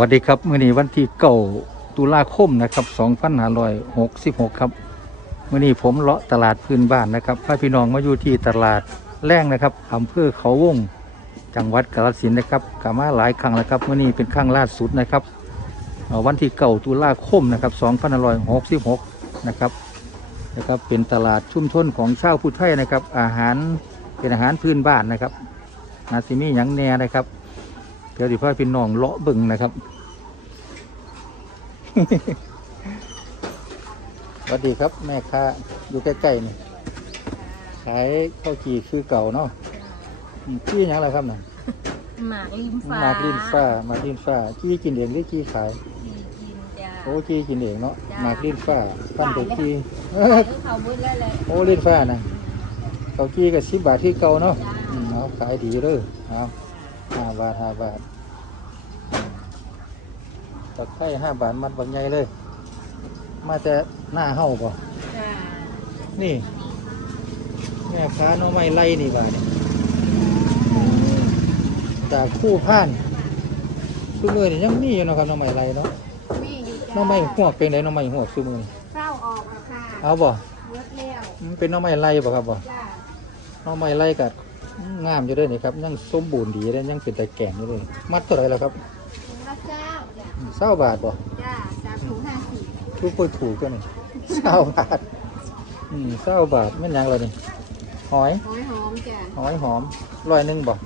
วัสดีครับมื้อนี้วันที่เก้าตุลาคมนะครับ2566 ครับมื้อนี้ผมเลาะตลาดพื้นบ้านนะครับพาพี่น้องมาอยู่ที่ตลาดแรงนะครับอำเภอเขาวงจังหวัดกาฬสินธุ์นะครับกามาหลายครั้งแล้วครับมื้อนี้เป็นครั้งล่าสุดนะครับวันที่เก้าตุลาคมนะครับ2566 นะครับนะครับเป็นตลาดชุมชนของชาวพุทธไทยนะครับ อาหารเป็นอาหารพื้นบ้านนะครับนาซิมีหยังแหน่นะครับ เดี๋ยวดิพ่อพี่น้องเลาะเบึงนะครับสวัสดีครับ แม่ค้าอยู่ใกล้ๆนี่ขายข้าวจี่คือเก่าเนาะอืมจี้หยังไรครับน่ะหมากลิมฟ้าหมากลิ้นฟ้าหมากลิ้นฟ้าจี้กินเองหรือจี้ขายกินจ้าโอ้จี้กินเองเนาะจ้าหมากลิ้นฟ้าปั้นไปจี้ขายให้เขาเบิ้ลแล้วเลยโอ้ลิ้นฟ้านะเขาจี้กับสิบบาทที่เก่าเนาะจ้าอืมเอาขายดีเลยเอาห้าบาทห้าบาทอืม ตักไข่ห้าบาทมัดบางใหญ่เลย มาแต่หน้าเฮาป่ะจ้านี่แม่ค้าหน้องไม้ไล่นี่บ่านี่จากคู่พ่านซูมือนี่ยังมีอยู่เนาะครับหน้องไม้ไล่เนาะมีอยู่จ้าหน้องไม้หวกเป็นไดหน้องไม้หวกซูมือนี่เศร้าออกอะค่ะเอาบ่เบิดแล้วมันเป็นหน้องไม้ไล่บ่ครับบ่จ้าหน้องไม้ไล่กัดงามอยู่เด้วยนี่ครับยังสมบูรณ์ดีเลยยังเป็นตะแกรงอยู่เลยมัดเท่าไหร่แล้วครับถุงละเจ้าจ้า เศร้าบาทบ่จ้าสามถุงห้าสิบทุกคนถูกกันนี่เศร้าบาทอืมเศร้าบาทแม่นหยังเลยนี่หอยหอยหอมจ้าหอยหอมร้อยหนึ่งบ่ค่ะ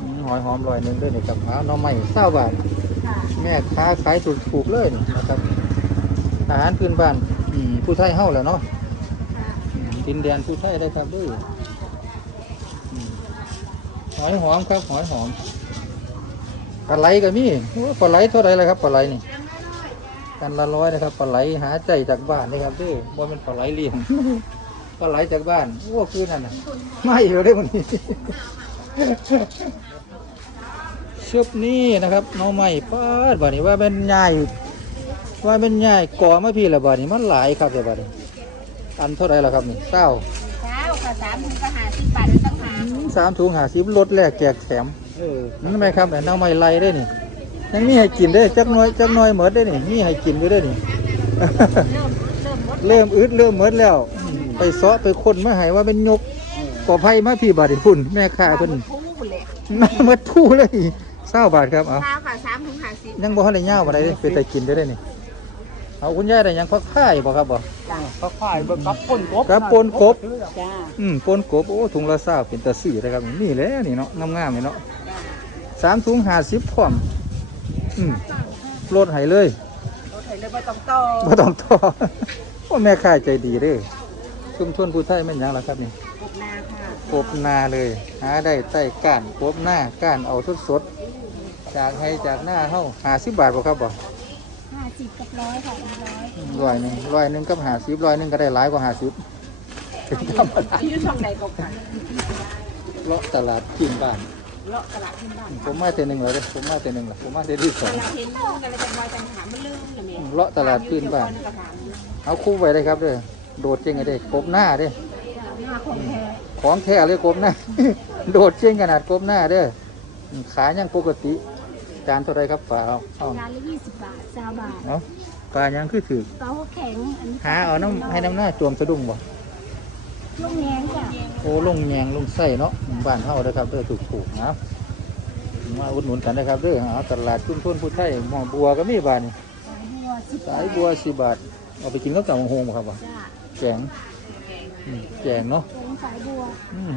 อืมหอยหอมร้อยหนึ่งด้วยนี่ครับเอาหน้องไม้เศร้าบาทค่ะแม่ค้าขายถูกถูกๆเลยนี่นะครับอาหารพื้นบ้านอืมผู้ไทยเฮาแหล้วเนาะค่ะอืมดินแดนผู้ไทยได้ครับด้วยอืมหอยหอมครับหอยหอม ปลาไหลก็มีโอ้ปลาไหลเท่าไหรเลยครับปลาไหลนี่กันละร้อยนะครับปลาไหลหาใจจากบ้านนี่ครับด้วยว่าเป็นปลาไหลเลี้ยงปลาไหลจากบ้านโอ้คือนั่นน่ะไม่อยู่ได้วันนี้ชุบนี้นะครับหน้องใหม่ป้าดบ่านี้ว่าเป็นใหญ่ว่าเป็นใหญ่ก่อมาพี่ละบ่านี้มันหลายครับแต่บ่านี้อันเท่าไรล่ะครับนี่เก้าเช้าค่ะสามถุงก็หาสิบบาทเลยต้องหาสามถุงหาสิบรถแรกแจกแถมเออ นั่นไหมครับเนี่ยน้องใหม่ไล่ได้นี่ยังมีให้กินได้อจักหน้อยจักหน้อยเหมือดได้อนี่มีให้กินอยู่ได้อนี่เริ่มเริ่มลดเริ่มอึดเริ่มเหมือดแล้วอืมไปเซาะไปคนมาให้ว่าเป็นยกก่อไผ่มาพี่บาทนี่พุ่นแม่ค้าเพิ่นพูเลยมาเมื่อทู่เลยเศร้าบาทครับเอาเช้าค่ะสามถุงหาสิบยังบ่ทันได้ย่าวบ่ได้เด้เป็นแต่กินได้ได้นี่เอาคุณยายได้หยังพักค่ายบ่ครับบ่เขาขายแบบกับปนกบกับปนกบจ้าอืมปนกบโอ้ถุงละ20เป็นตะซื้อนะครับนี่แหละนี่เนาะงามๆนี่เนาะจ้า สามถุง50พร้อมอืมลดให้เลยรถไถเลยไม่ต้องต่อบ่ต้องต่อโอ้แม่ค้าใจดีเด้อชุมชนผู้ไทยแม่นหยังล่ะครับนี่ กบนาค่ะกบนาเลย หาได้ใต้ก้านกบหน้าก้านเอาสดๆจากให้จากหน้าเฮา50บาทบ่ครับบ่ห้าสิบกับร้อยค่ะอีกร้อยร้อยหนึ่งร้อยหนึ่งกับหาสิบร้อยหนึ่งก็ได้หลายกว่าหาสิบเป็นธรรมดาที่ช่องใดก็ค่ะเลาะตลาดกินบ้าน เลาะตลาดที่บ้านผมมาเทหนึ่งเลยเด้อผมมาเทหนึ่งละผมมาเทที่สตองลาดเห็นลืมกันเลยจะมาจังหามันลืมนะแม่เลาะตลาดพื้นบ้านเอาคู่ไว้ได้ครับเด้อโดดเจงไงเด้อกบหน้าเด้อหน้าของแท้ของแท้เลยกบหน้า โดดเจงขนาดกบหน้าเด้ออืมขายยังปกติจานเท่าไรครับฝาเอาเอางานละยี่สิบบาทสามบาทเอาปลายังคือถือเต้าแข็งอันนี้หาเอาน้ำให้น้ำหน้าจวมสะดุ้งบ่ ลูกแงงจ้ะโอ้ลงแยงลงไส้เนาะบ้านเฮาเด้อครับเด้อถูกๆนะมาอุดหนุนกันนะครับเด้อเอาตลาดชุมชนผู้ไทยหม้อบัวก็มีบ้านนี่บัวสิบสายบัวสิบบาทเอาไปกินกับกับหงบ่ครับว่าจ้าแกงอืมแกงเนาะ แกงสายบัว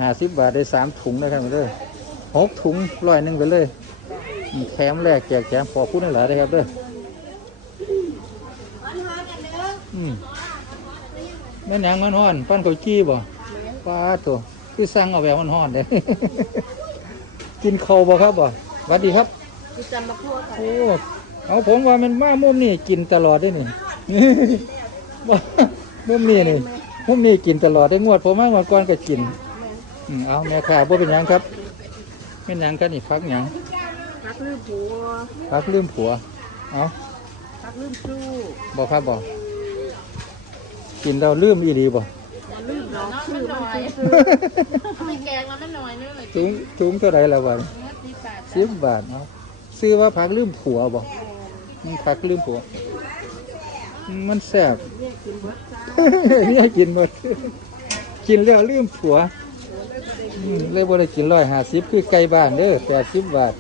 ห้าสิบบาทได้สามถุงนะครับเด้อหกถุงร้อยหนึ่งไปเลยอืมแถมแรกแจกแถมพอพูดนั่นแหละได้อครับเด้ออืมแม่นางมันฮ้อน ปั้นเกาจี้บ่ ป้าตัวคือสั่งเอาแบบมันฮ้อนเด้กินข้าวบ่ครับบ่หวัสดีครับคือจำมาพัวค่ะโอ้เอาผมว่ามันมามุมนี่กินตลอดได้นี่บ่มุมนี่นี่มุมนี่กินตลอดได้งวดผมมางวดก่อนก็กินอืมเอาแม่ค้าบ่เป็นหยังครับเป็นหยังกันนี่พักหยังพักลืมผัวพักลืมผัวเอาพักลืมสู้บ่ครับบ่กินเราลืมอีหลีบ่มั นลืมน้องชื่อมันซื้อไม่แกงแล้วไม่น้อยนึงเลยถุงถุงเท่าไหร่ละวันสิบบาทสิบบาทเอาซื้อว่าพักลืมผัวบ่โอ้มันคักลืมผัวอืมมันแซ่บเนี่ยกินหมด กินแล้วลืมผัวอืมเลยบ่ได้กินร้อยห้าสิบคือไก่บ้านเด้อแปดสิบบาท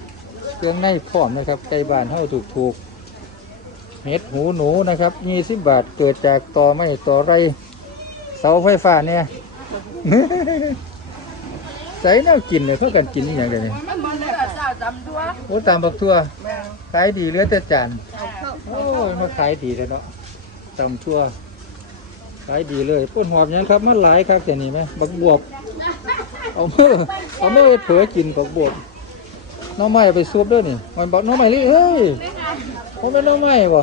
เครื่องในพร้อมนะครับ ไก่บ้านเฮาถูกถูกๆเห็ดหูหนูนะครับยี่สิบบาทเกิดจากต่อไม้ต่อไร เสาไฟฟ้าเนี่ยใส่แนวกินเลยเพื่อกันกินอหย่างเดียวนี่มันมันเลยสาวจำตัวโอ้ตามบักทั่วขายดีเหลือแต่จานโอ้ยมาขายดีเลยเนาะตำทั่วขายดีเลยต้นหอมยังครับมันหลายครับแต่นี่ไหมบักบวบเอาเมื่อเอาเมื่อเผลอกินบักบวบหน้องไม้เอาไปซุปด้วยนี่มันบักหน้องไม้เลยเฮ้ยผมเป็นหน้องไม้บ่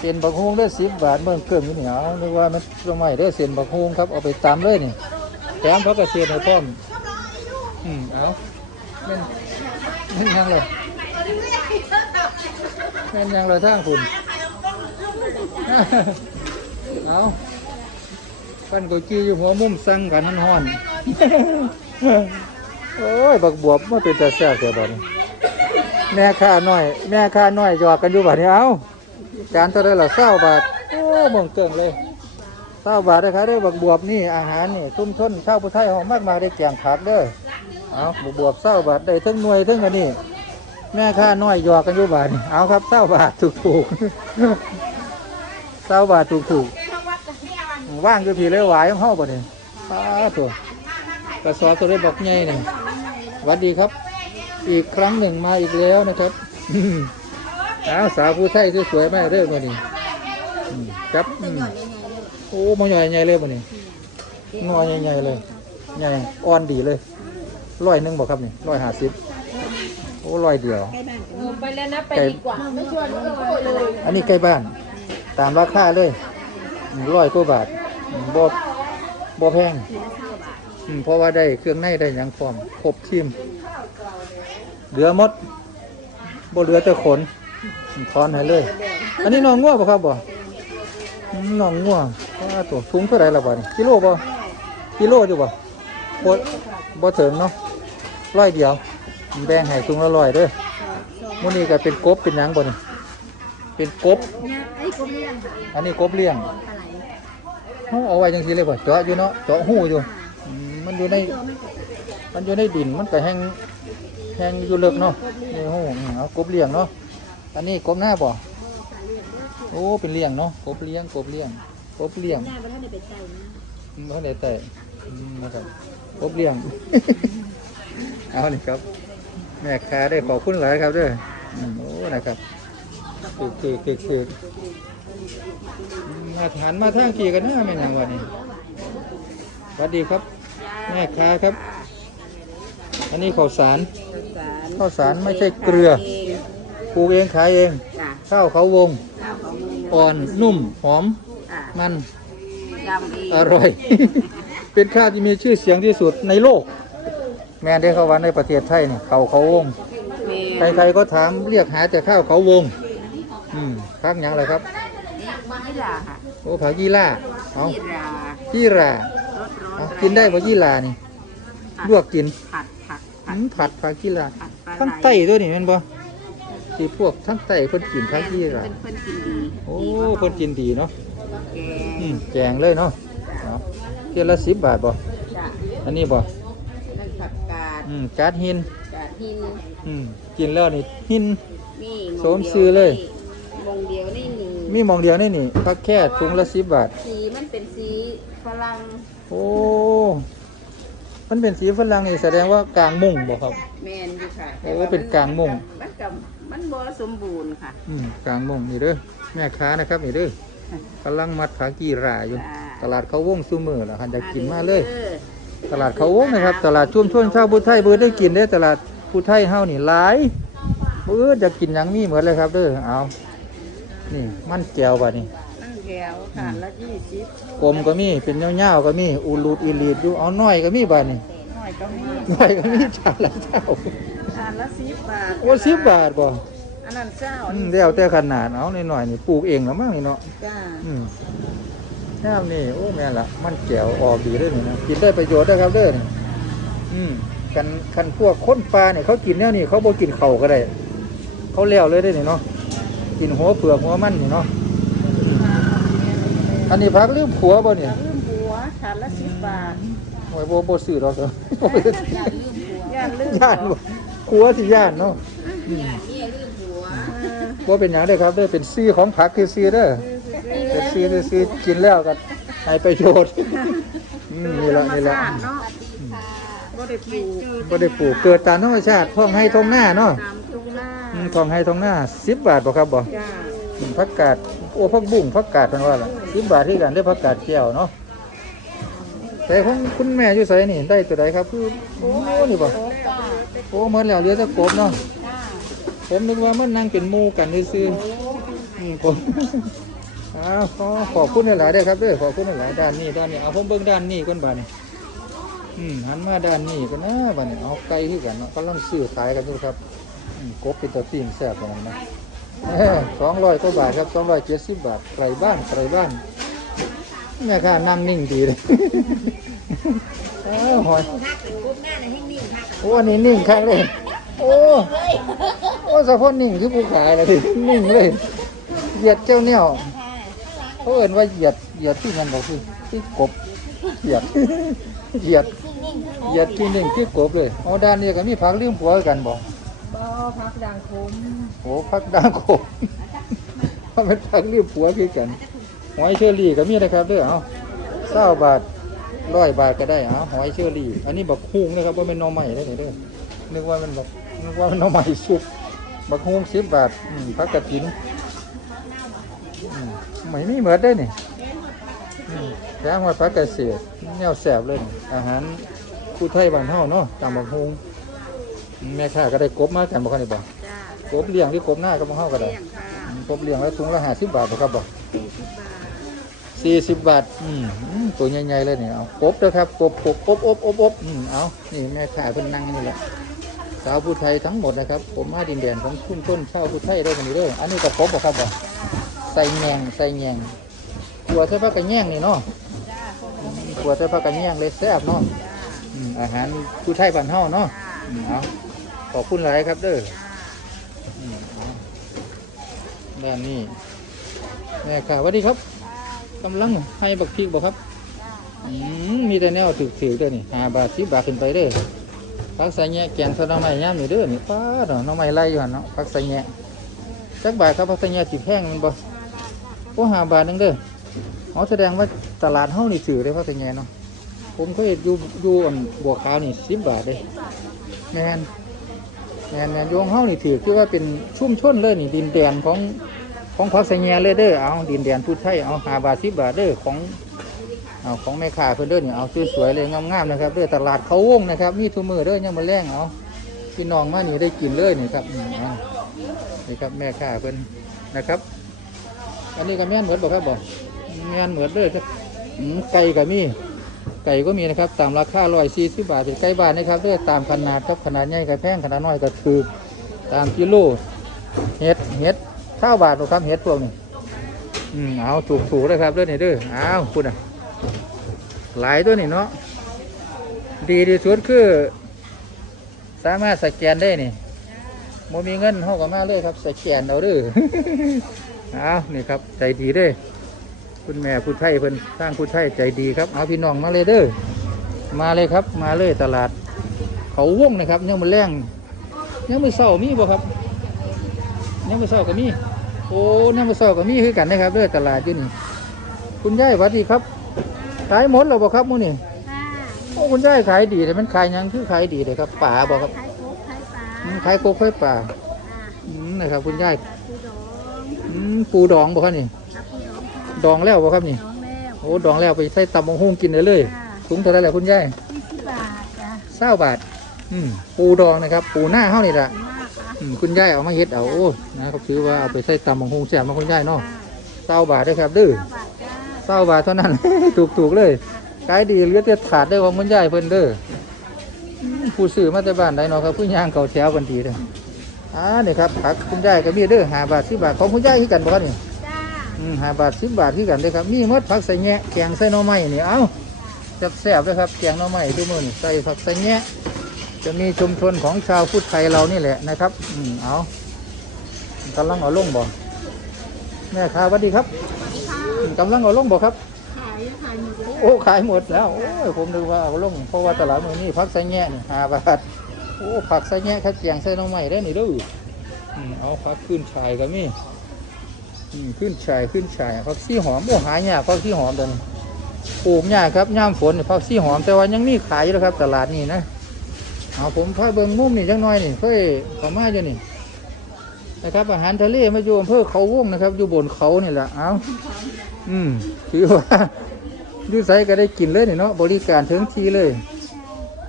เส้นบักฮวงได้สิบบาทเมื่อเกินอยู่นี่เอานึกว่ามันหน้องไมด้เส้นบักฮวงครับเอาไปตำเลยนี่แถมเขากระเทียมให้พร้อมอืมเอาแม่นแม่นยังเลยแม่นยังเลยท่างคุณเอาปันกุจีอยู่หัวมุมสั่งกันนันฮ้อนโอ้ยบักบวบมาเป็นแต่แซ่บเสียบัดนี้แม่ข้าน้อย แม่ข้าน้อยหยอกกันอยู่บัดนี้เอา จานเท่าไรล่ะเศร้าบาทโอ้มองเกิงเลยเศร้าบาทนะครับเด้อบักบวบนี่อาหารนี่ทุ่มทนข้าวผู้ไทยหอมมากมายได้แกงผักเด้อเอาบักบวบเศร้าบาทได้ทั้งหน่วยทั้งอันนี้แม่ข้าน้อยหยอกกันอยู่บาทนี่เอาครับเศร้าบาทถูกถูกเศร้าบาทถูกถูกว่างคือผีเลยหวายของเฮาบ่เนี่ยป้าตัวกระสอบตัวได้บอกใหญ่นี่หวัสดีครับ อีกครั้งหนึ่งมาอีกแล้วนะครับ อ้าวสาวผู้ไทยสวยๆแม่เด้อมานี่อืมครับอืมโอ้มาใหญ่ใหญ่เลยมานี่งอใหญ่ๆเลยใหญ่อ่อนดีเลยร้อยหนึ่งบอกครับนี่ร้อยห้าสิบโอ้ร้อยเดียว ไปแล้วนะไปดีกว่าไม่ชวนเลยอันนี้ใกล้บ้าน ตามราคาเลยร้อยกว่าบาทอืมบ่บ่แพงอืมเพราะว่าได้เครื่องในได้หยังพร้อมครบทีมเหลือหมดบ่เหลือแต่ขน ทอนให้เลย อันนี้น้องงัวบ่ครับบ่อืมน้องงัวว่าตัวถุงเท่าไหร่ละบ่นี่กิโลบ่กิโลอยู่บ่บ่บ่ถึงเนาะร้อยเดียวแบ่งให้ถุงละร้อยเด้อมื้อนี้ก็เป็นกบเป็นหยังบ่นี่เป็นกบไอ้กลมเลี้ยงค่ะอันนี้กบเลี้ยงปลาไหลเขาเอาไว้จังซี่เลยบ่เจาะอยู่เนาะเจาะหูอยู่อืมมันอยู่ในตัวไม่ใส่มันอยู่ในดินมันก็แห้งแห้งอยู่เลิกเนาะในหูอืมเอากบเลี้ยงเนาะ อันนี้กบหน้าบ่โอ้เป็นเลี้ยงเนาะกบเลี้ยงกบเลี้ยงกบเลี้ยงหน้ามันท่านได้ไปใส่นะอืมเขาได้แต่อืมนะครับกบเลี้ยง เอานี่ครับ แม่ค้าได้ขอบคุณหลายครับเด้ออืมโอ้นะครับคือคือคือคืออืมมาฐานมาทางกี่กันนะแม่นางวันนี้สวัสดีครับแม่ค้าครับ อันนี้ข้าวสารสารข้าวสารไม่ใช่เกลือ ปลูกเองขายเอง จ้ะข้าวเขาวง ข้าวของมืออ่อนนุ่มหอมอะมันยำเองอร่อย เป็นข้าวที่มีชื่อเสียงที่สุดในโลก แม่ได้เข้าวันในประเทศไทยนี่เขาเขาวงแม่ใครๆก็ถามเรียกหาแต่ข้าวเขาวง อืมพักหยังเลยครับมาให้ลาค่ะโอ้ผักยี่ล่าเอาที่รายี่ราสดร้อนเอากินได้บ่ยี่ล่านี่ลวกกินผัดผัดอืมผัดผักยี่ล่าผัดปลาทั้งไหลไต้ด้วยนี่แม่นบ่ ที่พวกทั้งไต้เพิ่นกินผักยี่ล่าเพิ่นเพิ่นกินดีโอ้เพิ่นกินดีเนาะแกอืงมแกงเลยเนาะเอาเที่ยวละ10บาทบ่จ้ะอันนี้บ่นั่นผักกาดอืมกาดหินกาดหินอืมกินแล้วนี่หินมีโสมซื้อเลยมงเดียวนี่หนึ่งมีหมองเดียวนี่นี่ผักแค่ถุงละ10บาท สีมันเป็นสีฝรั่งโอ้มันเป็นสีฝรั่งนี่แสดงว่ากลางมุ่งบ่ครับ แมนอยู่ค่ะโอ้เป็นกลางมุงมันกับ มันบ่สมบูรณ์ค่ะอืมกลางมุ่งนี่เด้อแม่ค้านะครับนี่เด้อกำลังมัดผักกีราอยู่จ้าตลาดเขาวงซูมือแล้วคันจะกินมาเลยออตลาดเขาวงนะครับ ตลาดชุมชนชาวพุทธไทยเบื่อได้กินได้อตลาดพุทธไทยเฮานี่หลายเบื่อจะกินหยังมีเหมือนเลยครับเด้อเอานี่มันแก้วบ่นี่นั่งแก้วค่ะละยี่สิบกลมก็มีเป็นยาวๆก็มีอูรูดอีลีดอยู่เอาน้อยก็มีบ่นี่หน่อยก็มีน้อยก็มีจานละเจ้าจา นละสิบบาทโอ้สิบบาทบ่อันนั้นเจ้าอืมแล้วแต่ขนาดเอาหน่อยๆนี่ปลูกเองแล้วมั้งนี่เนาะจ้าอืมน้ำนี่โอ้แม่นละมันแก้วออกดีเลยนี่นะกินได้ประโยชน์นะครับเด้อนี่อืมกันคันพวกคนปลาเนี่ยเขากินแนวนี้เขาบ่กินเข่าวก็ได้ เขาเลี้ยวเลยได้อนี่เนาะกินหัวเปลือกหัวมันนี่เนาะอืมอันนี้พักลืมขัวบ่เนี่ย ลืมหัวถาดละสิบบาทโอ้ยบ่บ่ซื้อดอกเด้อย่านลืมย่านบ่ ขัวสิย่านเนาะอืมเออบ่เป็นหยังเด้อครับเด้อเป็นซื้อของผักคือซื้อเด้อเป็นซื้อซื้อกินแล้วก็ให้ประโยชน์อืมนี่ละนี่ละธรรมชาติเนาะบ่ได้ปลูกบ่ได้ปลูกเกิดตามธรรมชาติท้องให้ท้องหน้าเนาะตามทุ่งนาอืมท้องให้ท้องหน้า10บาทบ่ครับบ่จ้าอืมผักกาดโอ้ผักบุ้งผักกาดเพิ่นว่าล่ะ10บาทที่กันได้อผักกาดแก้วเนาะ แต่ของคุณแม่อยู่ไสนี่ได้ตัวใดครับคือโอ้นี่บ่โอ้หมดแล้วเหลือแต่กบเนาะผมนึกว่ามันนั่งเป็นหมู่กันซื่อๆอืมผมอ้าวขอขอบคุณหลายๆเด้อครับเด้อขอบคุณหลายๆด้านนี้ด้านนี้เอาผมเบิ่งด้านนี้ก่อนบาดนี้อืมหันมาด้านนี้ก็นะบาดนี้เอาไก่คือกันเนาะกำลังซื้อขายกันอยู่ครับอืมกบเป็นตัวปิ้งแซ่บอย่างนั้นนะสองร้อยกว่าบาทครับสองร้อยเจ็ดสิบบาทไกลบ้านไกลบ้าน แม่ค้านั่งนิ่งดีเลยอ้าวหอยโอ้อันนี้นิ่งครั้งเลย โอ้โอ้สะพอนนิ่งคือผู้ขายเลยทีนิ่งเลย เหยียดเจ้าเนี่ยเขาเอ่นว่าเหยียดเหยียดที่มันบอกคือที่กบเหยียดเหยียดเหยียดที่หนึ่งที่กบเลยอ๋อด้านนี้ก็มีพักเลี้ยงผัวกันบอกบ่พักดังคมโอ้พักด่างกบเพราะมันพักเลี้ยงผัวคือกัน หอยเชอรี่ก็มีนะครับเด้อเอาเศร้าบาทร้อยบาทก็ได้เอาหอยเชอรี่ อันนี้บักฮุ้งนะครับว่าเป็นหน่อไม้ได้อเด้อนึกว่ามันบักนึกว่ามันหน่อไม้สุกบักฮุ้งสิบบาทอืมพักกระถินอืมไม่มีเหมือนได้อนี่อืมแล้มาพักเกษตรแนวแสบเลยนี่อาหารผู้ไทยบ้านเฮาเนาะตามบักฮงแม่ค้าก็ได้กบมากันบ่คันได้บ่จ้ากบเลี้ยงหรือกบหน้าก็บ่เฮาก็ได้เลี้ยงค่ะอืมกบเลี้ยงแล้วถุงละ50บาทบ่ครับบ่ สี่สิบบาทอืมตัวใหญ่ๆเลยนี่เอากบเด้อครับกบกบอบอบอบอบอืมเอานี่แม่ค้าเพิ่นนั่งนี่แหละสาวผู้ไทยทั้งหมดนะครับ ผมมาดินแดนของชุมชนชาวผู้ไทยได้กันนี้เด้ออันนี้ก็กบบ่ครับบ่ใส่แยงใส่แยงกัวใส่ผักกระแยงนี่เนาะจ้าอืมกัวใส่ผักกระแยงเลยแซ่บเนาะอืมอาหารผู้ไทยบ้านเฮาเนาะเอาขอบคุณหลายครับเด้ออืมเอาด้านนี้แม่ค่ะสวัสดีครับ กำลังให้บักพริกบอกครับอืมมีแต่แนวถือถือๆเด้อนี่หาบาทสิบบาทขึ้นไปเด้อพักใส่แงะแกงใส่หน้ำไม้ย่ามนี่เด้อนี่ป้าดเนาะน้ำไม้ไล่อยู่หันเนาะพักใส่แงะจักบาทครับพักใส่แงะจิบแห้งมันบ่โอ้ห้าบาทนึงเด้ออ๋อแสดงว่าตลาดเฮานี่ถือได้พักใส่แงะเนาะผมเคยเห็นอยู่อยู่อันบัวขาวนี่สิบบาทเลยแมนแมนแมนโยงเฮานี่ถือคือว่าเป็นชุ่มชนเลยนี่ดินแดนของ ของพักไสแงเลยเด้อเอาดินแดนพูดไทยเอาหาบาทสิบบาทเด้อของเอาของแม่ค้าเพิ่อนเด้อนี่เอาสวยๆเลยงามๆนะครับเด้อตลาดเขาวงนะครับมีทุกมือเด้อยังมาแรงเอาพี่น้องมานี่ได้กินเลยนี่ครับอืมเอานี่ครับแม่ค้าเพิ่อนนะครับ อันนี้ก็แม่นเหมือนบอกครับบอกแม่นเหมือนเลยครับอืมไก่ก็มีไก่ก็มีนะครับตามราคาร้อยสี่สิบบาทเป็นไก่บ้านนะครับเลือตามขนาดครับขนาดใหญ่ก็แพงขนาดน้อยก็ถูกตามกิโลเห็ดเห็ด เท่าบาทหรอครับเห็ดพวกนี้อืมเอาถูกถูกเลยครับเด้อนี่เด้อเอาคุณอะหลายตัวนี่เนาะดีที่สุดคือ สามารถสแกนได้นี่โมมีเงินเท่ากับมาเลยครับสแกนเอาด้อเอานี่ครับใจดีด้อคุณแม่ผู้ไทยเพิ่นสร้างผู้ไทยใจดีครับเอาพี่น้องมาเลยเด้อมาเลยครับ มาเลยตลาด เขาวงนะครับยังมือแรงยังมือเศร้ามีบ่ครับยังมือเศร้าก็มี โอ้ยังมือเศร้าก็มีคือกันนะครับเด้อตลาดอยู่นี่ คุณยายหวัดดีครับขายหมดแล้วบ่ครับมื้อนี้ค่ะโอ้คุณยายขายดีแต่มันขายหยังคือขายดีเลยครับป่าบ่ครับขายโคกขายปลาอืมขายโคกขายป่าอ่าอืมนะครับคุณยายปูดองอืมปูดองบ่ครับนี่รับปูดองค่ะดองแล้วบ่ครับนี่น้องแล้วโอ้ดองแล้วไปใส่ตำบักหุ่งกินได้เลยค่ะถุงเท่าไหรแหละคุณยายยี่สิบบาทจ้ะเศร้าบาทอืมปูดองนะครับ ปูหน้าเฮานี่ละขอบคุณมาก ค่ะอืมคุณยายเอามาเฮ็ดเอาโอ้นะครับถือว่าเอาไปใส่ตำบังฮงแซ่บมาคุณยายเนาะเศร้าบาทเด้อครับดื้อห้าบาทจ้าเศร้าบาทเท่านั้น ถูกถูกๆเลยขายดีเหลือแต่ถาดเด้อของคุณยายเพิ่นเด้ออืมผู้ซื้อมาแต่บ้านใดเนาะครับผู้ย่างเก่าแถวกันทีเด้ออ่านี่ครับผักคุณยายก็มีเด้อห้าบาทสิบบาทของคุณยายคือกันบ่ครับนี่จ้าอืมห้าบาทสิบบาทคือกันเด้อครับมีหมดผักใส่แงะแกงใส่หน่อไม้นี่เอ้าแซ่บๆเลยครับแกงหน่อไม้ทุกมื้อนี่ใส่ผักใส่แงะ จะมีชุมชนของชาวพุทธไทยเรานี่แหละนะครับ อืมเอากำลังเอาลงบ่แม่ค้าสวัสดีครับกำลังเอาลงบอกครับ ขายขายหมดแล้วโอ้ขายหมดแล้วโอ้ยผมนึกว่าเอาลงเพราะว่าตลาดมือนี้พักไส้แง่นี่ห้าบาทโอ้ผักไส้แง่ครับแกงไส้น้องใหม่ได้นี่เดูอืมเอาผักขึ้นชายก็มีอืมขึ้นชายขึ้นชายผักซี่หอมโอ้หายากผักซี่หอมเดินปลูกยากครับย่ามฝนนี่ผักซี่หอมแต่ว่ายังมีขายอยู่นะครับตลาดนี่นะ เอาผมพาเบิงมุมนี่จังน้อยนี่เพื่อขมาอยู่นี่นะครับ อาหารทะเลมาอยู่อำเภอเขาวงนะครับ อยู่บนเขานี่แหละเอาอืมถือว่าอยูไซก็ได้กินเลยนี่เนาะบริการถึงทีเลย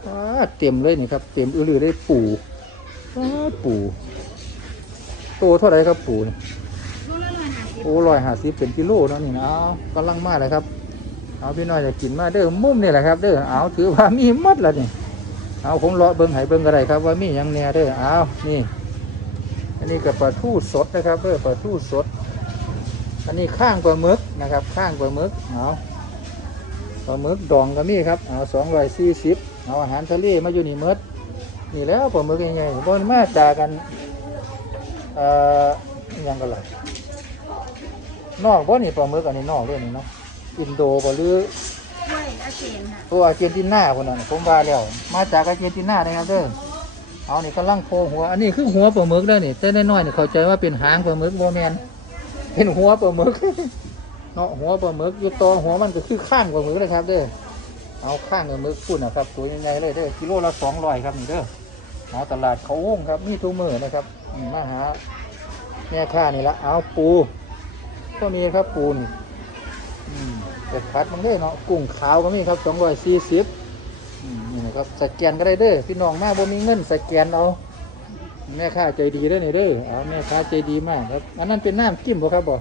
ว้าเต็มเลยนี่ครับเต็มอือลือได้ปูว้าปูโตเท่าไรครับปูนี่ยโอ้ลอยหาสิเป็นกิโลเนาะนี่นะกำลังมากเลยครับ เอาพี่น้อยจะกินมาเด้อมุมนี่แหละครับ เด้อเอาถือว่ามีหมดแล้วนี่ เอาผมเลาะเบิ้งให้เบิ้งก็ได้ครับ ว่ามียังแน่เด้อเอานี่ อันนี้กับปลาทูสดนะครับเด้อปลาทูสด อันนี้ข้างปลาหมึกนะครับ ข้างปลาหมึกเอาปลาหมึกดองก็มีครับเอาสองร้อยสี่สิบเอาอาหารทะเลมาอยู่นี่หมดนี่แล้วปลาหมึกยังไงบนมาจากันเอ่อยังกันล่ะนอกบ่นี่ปลาหมึกอันนี้นอกด้วยนี่เนาะอินโดบ่หรือ ด้วยอาเจนค่ะตัวอาเจนตินาคนนั้นผมว่าแล้วมาจากอาเจนตินานะครับเด้อเอานี่กำลังโผล่หัว อันนี้คือหัวปลาหมึกเด้อนี่แต่น้อยๆนี่เข้าใจว่าเป็นหางปลาหมึกโมแมนเป็นหัวปลาหมึกเนาะหัวปลาหมึกอยู่ตอหัวมันก็คือข้างปลาหมึกนะครับ เด้อเอาข้างปลาหมึกพุ่นนะครับตัวใหญ่ๆเลยเด้อกิโลละสองร้อยครับนี่เด้อหาตลาดเขาวงครับมีทุกมือนะครับมาหาแม่ค้านี่ละเอาปู ก็มีครับปูนี่ เป็ดพัดมันได้เนาะกุ้งขาวก็มีครับสองร้อยสี่สิบนี่นะครับสแกนก็ได้เด้อพี่น้องมาบ่มีเงินสแกนเอาแม่ค้าใจดีเด้อนี่เด้อเอาแม่ค้าใจดีมากครับอันนั้นเป็นน้ำจิ้มบ่ครับบ่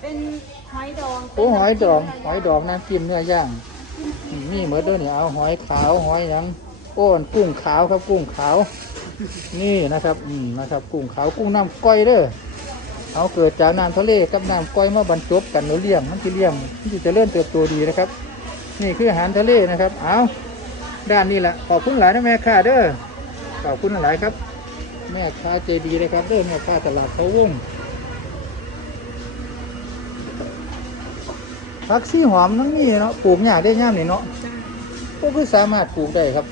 เป็นหอยดองโอ้หอยดองหอยดองน้ำจิ้มเนื้อย่างอืมมีเหมือนเด้อนี่เอาหอยขาวหอยหยังโอ้นกุ้งขาวครับกุ้งขาว นี่นะครับอืมนะครับ กุ้งขาวกุ้งน้ำก้อยเด้อ เอาเกิดจากน้ำทะเลกับน้ำก้อยมาบรรจบกันหรือเลี้ยงมันจะเลี้ยงมันจะเจริญเติบโตดีนะครับ นี่คืออาหารทะเลนะครับ เอาด้านนี้แหละขอบคุณหลายนะแม่ค้าเด้อขอบคุณหลายครับ แม่ค้าใจดีเลยครับเด้อแม่ค้าตลาดเขาวงผักซี่หอมทั้งนี้เนาะปลูกยากได้ย่ามนี่เนาะก็คือสามารถปลูกได้ครับ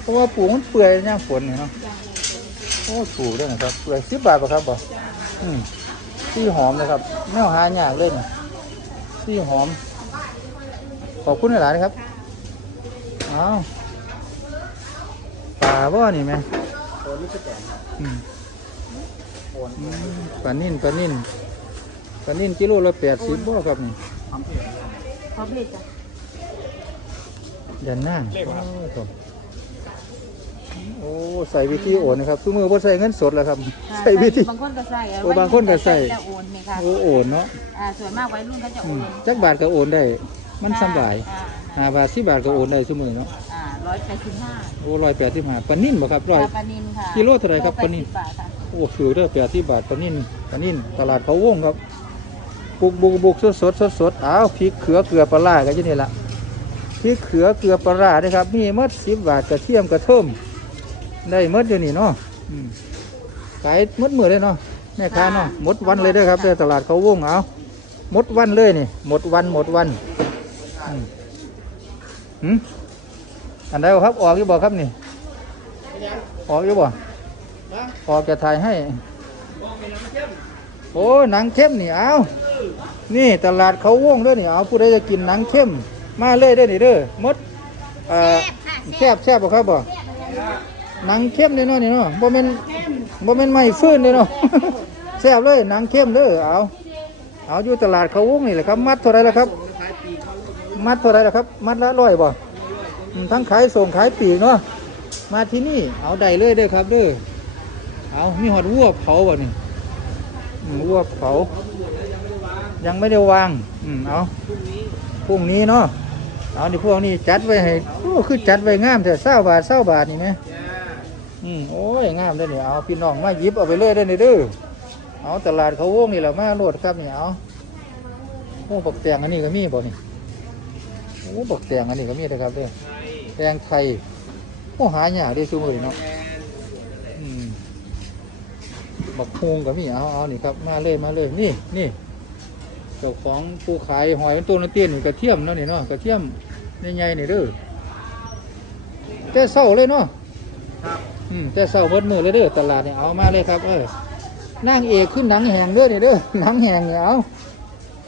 เพราะว่าปลูกมันเปื่อยย่ามฝนเนาะโอ้ปลูกได้นะครับเปื่อยสิบบาทป่ะครับบ่ อืมซี่หอมนะครับแนวหายากเลยนี่ซี่หอม ขอบคุณหลายๆนะครับเอาป่าบ่นี่ไหมโอ้นี่คือแตนครับอืมโอนอืมปลานิ่นปลานิ่นปลานิ่นกิโลละแปดสิบบ่ครับนี่ทำเองเขาเบ็ดจ้ะยันนั่งโอ้ยครับโอ้ใส่วิธีโอนนะครับทุกมือบ่ใส่เงินสดแล้วครับ ใส่วิธี บางคนก็ใส่โอ้บางคนก็ใส่ จะโอนนี่ค่ะโอ้โอนเนาะอ่าส่วนมากวัยรุ่นก็จะอืโอมนจักบาทก็โอนได้ มันสำบายอ่าห้าบาทสิบบาทก็โอนได้ทุกมือเนาะอ่าร้อยแปดสิบห้าโอ้ร้อยแปดสิบห้าปลานิ่นบ่ครับร้อย ปลานินค่ะกิโลเท่าไหร่ครับโลปลานิลแดสิบบาทค่ะโอ้ถือเด้อแปดที่บาทปลานิ่นปลานิ่นตลาดเขาวงครับ บุกบุกบุกสดสดสดสดอ้าวพริกเขือเกลือปลาร้ากันอยู่นี่ละพริกเขือเกลือปลาร้านะครับมีหมดสิบบาทกระเทียมกระเทิม ได้หมดอยู่นี่เนาะอืมขายหมดมือเลยเนาะแม่ค้าเนาะหมดวันเลยเด้อครับเด้อตลาดเขาวงเอาหมดวันเลยนี่หมดวันหมดวันอืมหืมอันใดบ่ครับออกอยู่บ่ครับนี่ ออกอยู่บ่ออกจะถ่ายให้ โอ้หนังเข้มนี่เอานี่ตลาดเขาวงด้วยนี่เอาผู้ใดจะกินหนังเข้มมาเลยเด้อนี่เด้อหมดเอ่อแซ่บแซ่บบ่ครับบ่ หนังเข้มเด้อเนาะนี่เนาะบ่แม่นบ่แม่นไม้ฟื้นเด้อเนาะแซ่บเลยหนังเข้มเด้อเอาเอาอยู่ตลาดเขาวงนี่แหละครับ มัดเท่าไหรล่ะครับ มัดเท่าไหรล่ะครับ มัดละร้อยบ่อืมทั้งขายส่งขายปลีกเนาะมาที่นี่เอาได้เลยเด้อครับเด้อเอามีหอดวัวเผาบ่นี่อืมวัวเผายังไม่ได้วางอืมเอาพรุ่งนี้เนาะเอาดิพวกนี้จัดไว้ให้โอ้คือจัดไว้งามแต่เศร้าบาทเศร้าบาทนี่ไหม อืมโอ้ยงามได้อนี่ยเอาพี่น้องมายิบเอาไปเลยได้อนี่เด้อเอาตลาดเขาวงนี่แหละมาโลดครับเนี่ยเอาโอ้บักแตงอันนี้ก็มีบ่นี่โอ้บักแตงอันนี้ก็มีนะครับเด้อแตงไทยโอ้หายากเด้อซุมื้อเนาะอืมบักฮงกับนี่เอาเอานี่ครับมาเลยมาเลยนี่นี่เจ้าของผู้ขายหอยเป็นตัวนันเตี้ยนนี่กระเทียมเนาะนี่เนาะกระเทียมใหญ่ๆนี่เด้อแต่เศร้าเลยเนาะครับ อืมแต่เศร้าเบิดมือเลยเด้อตลาดเนี่ยเอามาเลยครับ เออนั่งเอกขึ้นหนังแหงเด้อเนี่ยเด้อหนังแหงเนี่ยเอา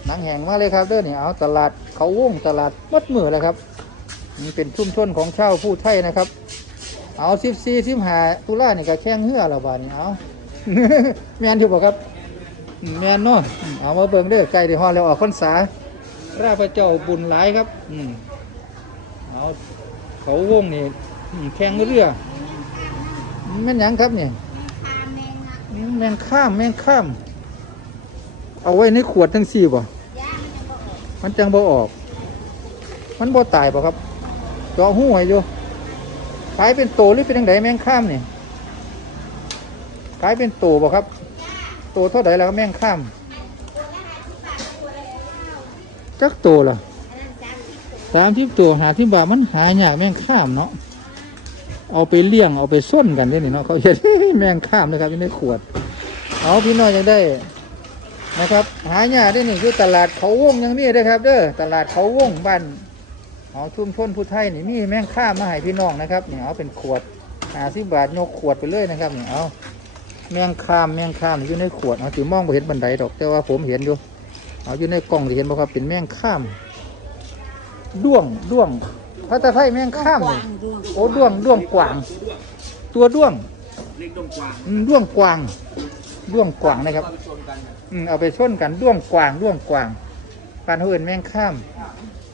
หนังแหงมาเลยครับเด้อเนี่ยเอาตลาดเขาวงตลาดเบิดมือเลยครับนี่เป็นชุ่มชนของชาวผู้ไทยนะครับ เอาสิบสี่สิบห้าตุลาเนี่ยก็แข่งเหือละบาดนี่เอาแมนที่บอกครับอืมแมนเนาะอืมเอามาเบิ่งเด้อใกล้ที่ฮอแล้วออกพรรษาราพระเจ้าบุญหลายครับ อืมเอาเขาวงนี่แข่งเรือ แม่นหยังครับเนี่ยอืมแมงข้ามแมงข้าม เอาไว้ในขวดทั้งสี่บ่มันจังบ่ออก มันบ่ตายบ่ครับเจาะหูไว้อยู่ขายเป็นโตหรือเป็นจังไดแมงข้ามนี่ขายเป็นตัวบ่ครับตัวเท่าไหร่แล้วครับแม่งข้ามจักตัวล่ะสามที่ตัวหาที่บาทมันหายากแม่งข้ามเนาะ เอาไปเลี้ยงเอาไปส้นกันได้นี่เนาะเขาเห็นแม่งข้ามนะครับอยู่ในขวด เอาพี่น้อยยังได้นะครับ หายาได้นี่คือตลาดเขาวงยังมีได้อครับ เด้อตลาดเขาวงบ้านเอาชุมชนผู้ไทยนี่มีแม่งข้ามมาให้พี่น้องนะครับเนี่ยเอาเป็นขวดหาสิบาทยกขวดไปเลยนะครับเนี่ยเอาแมงคามแมงคามอยู่ในขวดเอาถือมองไปเห็นบันไดดอก แต่ว่าผมเห็นอยู่เอาอยู่ในกล่องที่เห็นบ่ครับเป็นแมงคามด้วงด้วง ภาษาไทยแมงคามนี่โอ้ด้วงด้วงกวาง ตัวด้วงเล็กดงกวางอืมด้วงกวางด้วงกวางนะครับเอาไปชนกันอืมเอาไปชนกันด้วงกวางด้วงกวางปานเฮือนแมงข้าม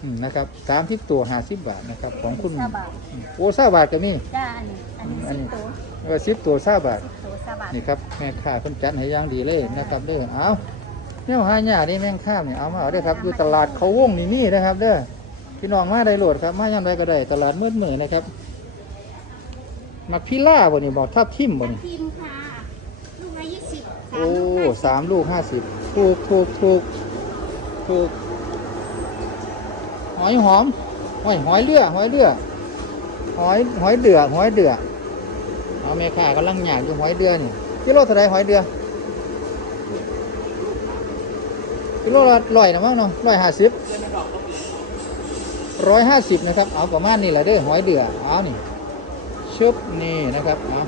อืมนะครับสามสิบตัวห้าสิบบาทนะครับ ของคุณห้าบาทอืมโอ้ซาบาทก็มี จ้าอันนี้อันนี้อันนี้สิบตัวเออสิบตัวซาบาท ตัวสาบาทนี่ครับแม่ค้าเพิ่นจัดให้อย่างดีเลยนะครับเด้อเอาเนี่ยหายานี่แม่งข้ามเนี่ยเอามาเอาเด้อครับอยู่ตลาดเขาวงนี่นี่นะครับเด้อ พี่น้องมาได้โหลดครับ มาย่ำใดก็ได้ตลาดมืดมือนะครับ มักพิล่าบ่นี่บอกทับทิมบ่นี่พิมพ์ค่ะ ลูกละยี่สิบโอ้สามลูกห้าสิบถูกถูกถูกถูกหอยหอมหอยหอยเลือหอยเลือหอยหอยเดือหอยเดือเอาแม่ค้ากำลังหยาดอยู่หอยเดือนี่กิโลเท่าไรหอยเดือกิโลละร้อยนะมั้งเนาะร้อยห้าสิบ ร้อยห้าสิบนะครับ เอาประมาณนี้แหละเด้อหอยเดือเอานี่ชุบนี่นะครับเอา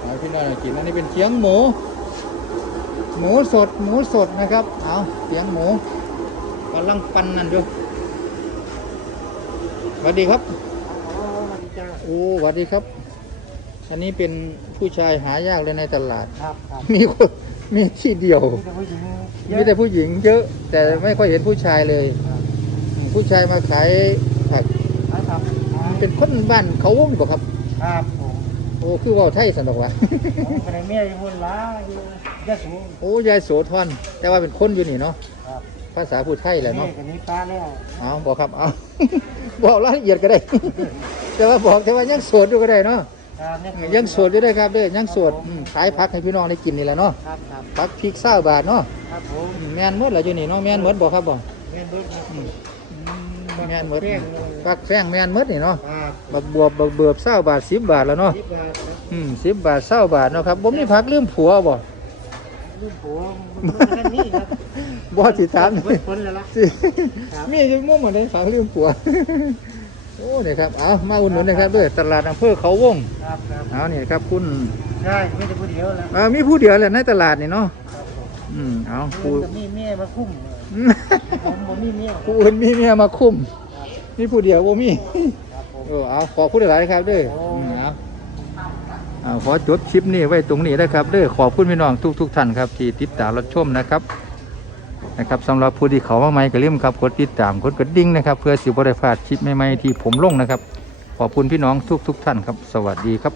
เอาพี่น้อยกินอันนี้เป็นเคียงหมู หมูสดหมูสดนะครับ เอาเคียงหมูกำลังปั่นนั่นอยู่สวัสดีครับโอ้มาดีจ้าโอ้สวัสดีครับ อันนี้เป็นผู้ชายหายากเลยในตลาด ครับครับมีคน มีที่เดียว มีแต่ผู้หญิงเยมีอะแต่ผู้หญิงเยอะ แต่ไม่ค่อยเห็นผู้ชายเลยครับอืมผู้ชายมาขายผักครับเป็นคนบ้านเขาวงบ่ครับ ครับผมโอ้คือเว่าไทยสนุกว่ะผมเป็นเมียอยู่บนล้าอยู่ยะโสโอ้ยายโสธรแต่ว่าเป็นคนอยู่นี่เนาะครับภาษาพูดไทยแหละเมีเนาะยกับนี้ป้าแล้วเอาบอกครับเอา บอกรายละเอียดก็ได้ แต่ว่าบอกแต่ว่ายังโสดอยู่ก็ได้เนาะ ครับเนี่ยังโสดอยู่ได้ครับเด้อยังโสดอืมขายพักให้พี่น้องได้กินนี่แหละเนาะครับครับพักพริกเศร้าบาทเนาะครับผมอืมแมนหมดเหรออยู่นี่เนาะแมนหมดบอกครับบอกเงินเบิดอืมแมนหมดแป้งพักแฟงแมนหมดนี่เนาะครับบักบวบบักเบือบเศร้าบาทสิบบาทแล้วเนาะสิบบาทครับอืมสิบบาทเศร้าบาทเนาะครับผมนี่พักลืมผัวบ่ ลูกผัวมันแค่นี้ครับบ่สิถาม เบิดผลแล้วล่ะ สิครับ มีอยู่มุมเหมือนได้ฝังลืมผัว โอ้เนี่ยครับเอามาอุดหนุนนะครับเด้อตลาดอำเภอเขาวงครับครับเอาเนี่ยครับคุณใช่ไม่แต่ผู้เดียวแล้วเอ่อมีผู้เดียวแหละในตลาดนี่เนาะครับผมอืมเอาผู้ผู้กับมีเมียมาคุ้มผมผมมีเมียผู้อื่นมีเมียมาคุ้มครับมีผู้เดียวบ่มีครับผมเออเอาขอพูดหลายๆครับเด้อโอ้อืมเอาเอาขอจดคลิปนี้ไว้ตรงนี้นะครับเด้อขอบคุณพี่น้องทุกๆท่านครับที่ติดตามรับชมนะครับ นะครับสำหรับผู้ที่เขามาใหม่ก็เริ่มครับกดติดตามกดกระดิ่งนะครับ เพื่อสิบริพลาดคลิปใหม่ๆที่ผมลงนะครับ ขอบคุณพี่น้องทุกๆท่านครับ สวัสดีครับ